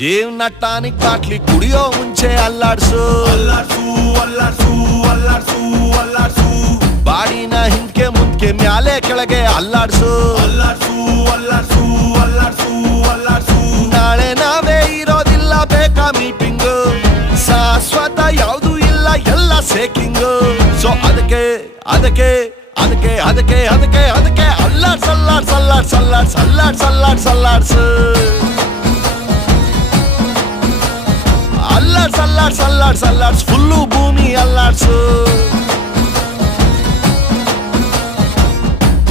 ಜೀವನ tonic bottle ಕುಡಿಯೋ ಮುಂಚೆ ಅಲ್ಲಾಡ್ಸು ಅಲ್ಲಾಡ್ಸು ಅಲ್ಲಾಡ್ಸು ಅಲ್ಲಾಡ್ಸು ಅಲ್ಲಾಡ್ಸು ಬಾಡಿನ ಹಿಂದ್ಕೆ ಮುಂದ್ಕೆ ಮ್ಯಾಲೆ ಕೆಳಗೆ ಅಲ್ಲಾಡ್ಸು ಅಲ್ಲಾಡ್ಸು ಅಲ್ಲಾಡ್ಸು ಅಲ್ಲಾಡ್ಸು ಅಲ್ಲಾಡ್ಸು ನಾಳೆ ನಾವೇ ಇರೋದಿಲ್ಲ ಬೇಕಾ ಮೀಟಿಂಗ್ ಶಾಶ್ವತ ಯಾವುದು ಇಲ್ಲ ಎಲ್ಲ ಸೇಕಿಂಗ್ ಸೊ ಅದಕ್ಕೆ ಅದಕ್ಕೆ ಅದಕ್ಕೆ ಅದಕ್ಕೆ ಅದಕ್ಕೆ ಅದಕ್ಕೆ ಅಲ್ಲಾಡ್ಸ್ ಅಲ್ಲಾಡ್ಸ್ ಅಲ್ಲಾಡ್ಸ್ ಅಲ್ಲಾಡ್ಸ್ ಅಲ್ಲಾಡ್ಸ್ ಅಲ್ಲಾಡ್ಸ್ ಅಲ್ಲಾಡ್ಸು ಅಲ್ಲಾಡ್ಸ್ ಅಲ್ಲಾಡ್ಸ್ ಅಲ್ಲಾಡ್ಸ್ ಅಲ್ಲಾಡ್ಸ್ ಫುಲ್ಲು ಭೂಮಿ ಅಲ್ಲಾಡ್ಸು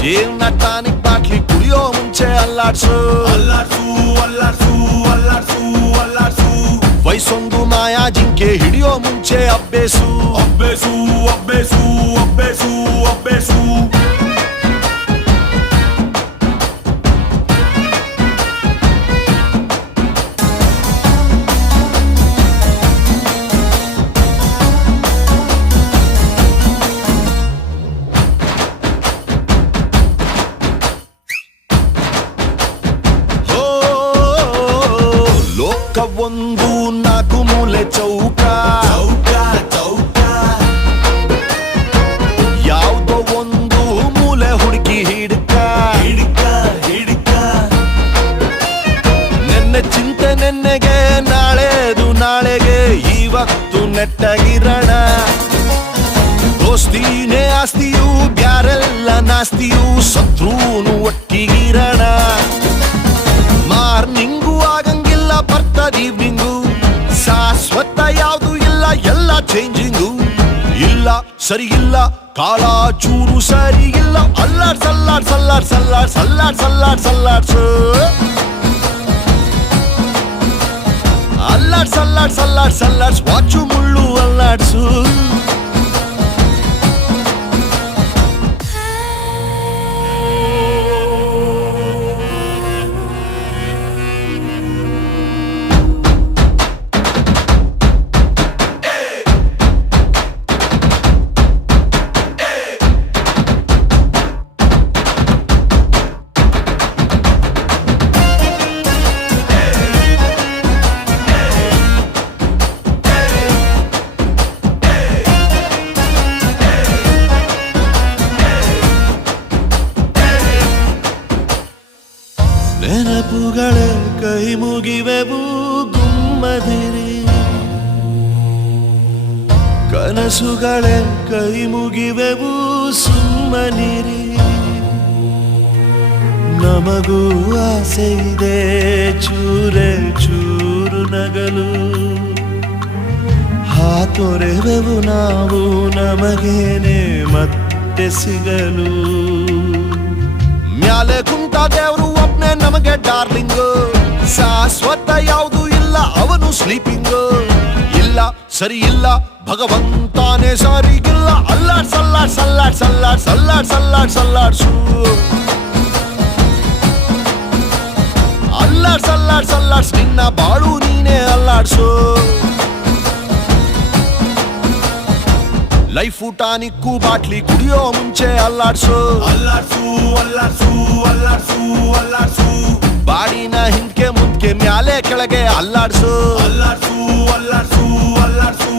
ಜೀವನ ಟಾನಿಕ್ ಬಾಟ್ಲಿ ಕುಡಿಯೋ ಮುಂಚೆ ಅಲ್ಲಾಡ್ಸು ಅಲ್ಲಾಡ್ಸು ಅಲ್ಲಾಡ್ಸು ಅಲ್ಲಾಡ್ಸು ಅಲ್ಲಾಡ್ಸು ವಯಸ್ಸೊಂದು ಮಾಯಾ ಜಿಂಕೆ ಹಿಡಿಯೋ ಮುಂಚೆ ಅಬ್ಬೇಸು ಅಬ್ಬೇಸು ಅಬ್ಬೇಸು ಅಬ್ಬೇಸು ಅಬ್ಬೇಸು ಒಂದು ನಾಲ್ಕು ಮೂಲೆ ಚೌಕ ಚೌಕ ಚೌಕ ಯಾವುದೋ ಒಂದು ಮೂಲೆ ಹುಡುಕಿ ಹಿಡ್ಕ ಹಿಡ್ಕ ಹಿಡ್ಕ ನೆನ್ನೆ ಚಿಂತೆ ನೆನ್ನೆಗೆ ನಾಳೆದು ನಾಳೆಗೆ ಇವತ್ತು ನೆಟ್ಟಗಿರೋಣ ದೋಸ್ತಿನೇ ಆಸ್ತಿಯು ಬ್ಯಾರೆಲ್ಲ ನಾಸ್ತಿಯು ಶತ್ರುನು ಒಟ್ಟಿಗಿರೋಣ ಮಾರ್ನಿಂಗು ಆಗಂಗಿಲ್ಲ ಬರ್ತದ ಈವ್ನಿಂಗು ಶಾಶ್ವತ ಯಾವುದು ಇಲ್ಲ ಎಲ್ಲ ಚೇಂಜಿಂಗು ಇಲ್ಲ ಸರಿ ಇಲ್ಲ ಕಾಲ ಚೂರು ಸರಿ ಇಲ್ಲ ಅಲ್ಲಾಡ್ಸ್ ಅಲ್ಲಾಡ್ಸ್ ಅಲ್ಲಾಡ್ಸ್ ಅಲ್ಲಾಡ್ಸ್ ಅಲ್ಲಾಡ್ಸ್ ಅಲ್ಲಾಡ್ಸ್ ಅಲ್ಲಾಡ್ಸು ಅಲ್ಲಾಡ್ಸ್ ಅಲ್ಲಾಡ್ಸ್ ಅಲ್ಲಾಡ್ಸ್ ಅಲ್ಲಾಡ್ಸ್ ವಾಚು ಮುಳ್ಳು ಅಲ್ಲಾಡ್ಸು ನೆನಪುಗಳೇ ಕೈ ಮುಗಿವೆವು ಗುಮ್ಮದಿರಿ ಕನಸುಗಳೇ ಕೈ ಮುಗಿವೆವು ಸುಮ್ಮನಿರಿ ನಮಗೂ ಆಸೆ ಇದೆ ಚೂರೆ ಚೂರು ನಗಲು ಹಾತೊರೆವೆವು ನಾವು ನಮಗೇನೆ ಮತ್ತೆ ಸಿಗಲು ಮ್ಯಾಲೆ ಕುಂತ ದೇವ್ರು ಒಬ್ನೇ ನಮಗೆ ಡಾರ್ಲಿಂಗ್ ಶಾಶ್ವತ ಯಾವುದು ಇಲ್ಲ ಅವನು ಸ್ಲೀಪಿಂಗ್ ಇಲ್ಲ ಸರಿ ಇಲ್ಲ ಭಗವಂತಾನೇ ಸರಿಗಿಲ್ಲ ಅಲ್ಲಾಡ್ಸ್ ಅಲ್ಲಾಡ್ಸ್ ಅಲ್ಲಾಡ್ಸ್ ಅಲ್ಲಾಡ್ಸ್ ಅಲ್ಲಾಡ್ಸ್ ಅಲ್ಲಾಡ್ಸ್ ಅಲ್ಲಾಡ್ಸು ಅಲ್ಲಾಡ್ಸ್ ಅಲ್ಲಾಡ್ಸ್ ಅಲ್ಲಾಡ್ಸ್ ನಿನ್ನ ಬಾಳು ನೀನೇ ಅಲ್ಲಾಡ್ಸು ಲೈಫ್ ಟಾನಿಕ್ಕು ಬಾಟ್ಲಿ ಕುಡಿಯೋ ಮುಂಚೆ ಅಲ್ಲಾಡ್ಸು ಅಲ್ಲಾಡ್ಸು ಅಲ್ಲಾಡ್ಸು ಅಲ್ಲಾಡ್ಸು ಅಲ್ಲಾಡ್ಸು ಬಾಡಿನ ಹಿಂದ್ಕೆ ಮುಂದ್ಕೆ ಮ್ಯಾಲೆ ಕೆಳಗೆ ಅಲ್ಲಾಡ್ಸು ಅಲ್ಲಾಡ್ಸು ಅಲ್ಲಾಡ್ಸು ಅಲ್ಲಾಡ್ಸು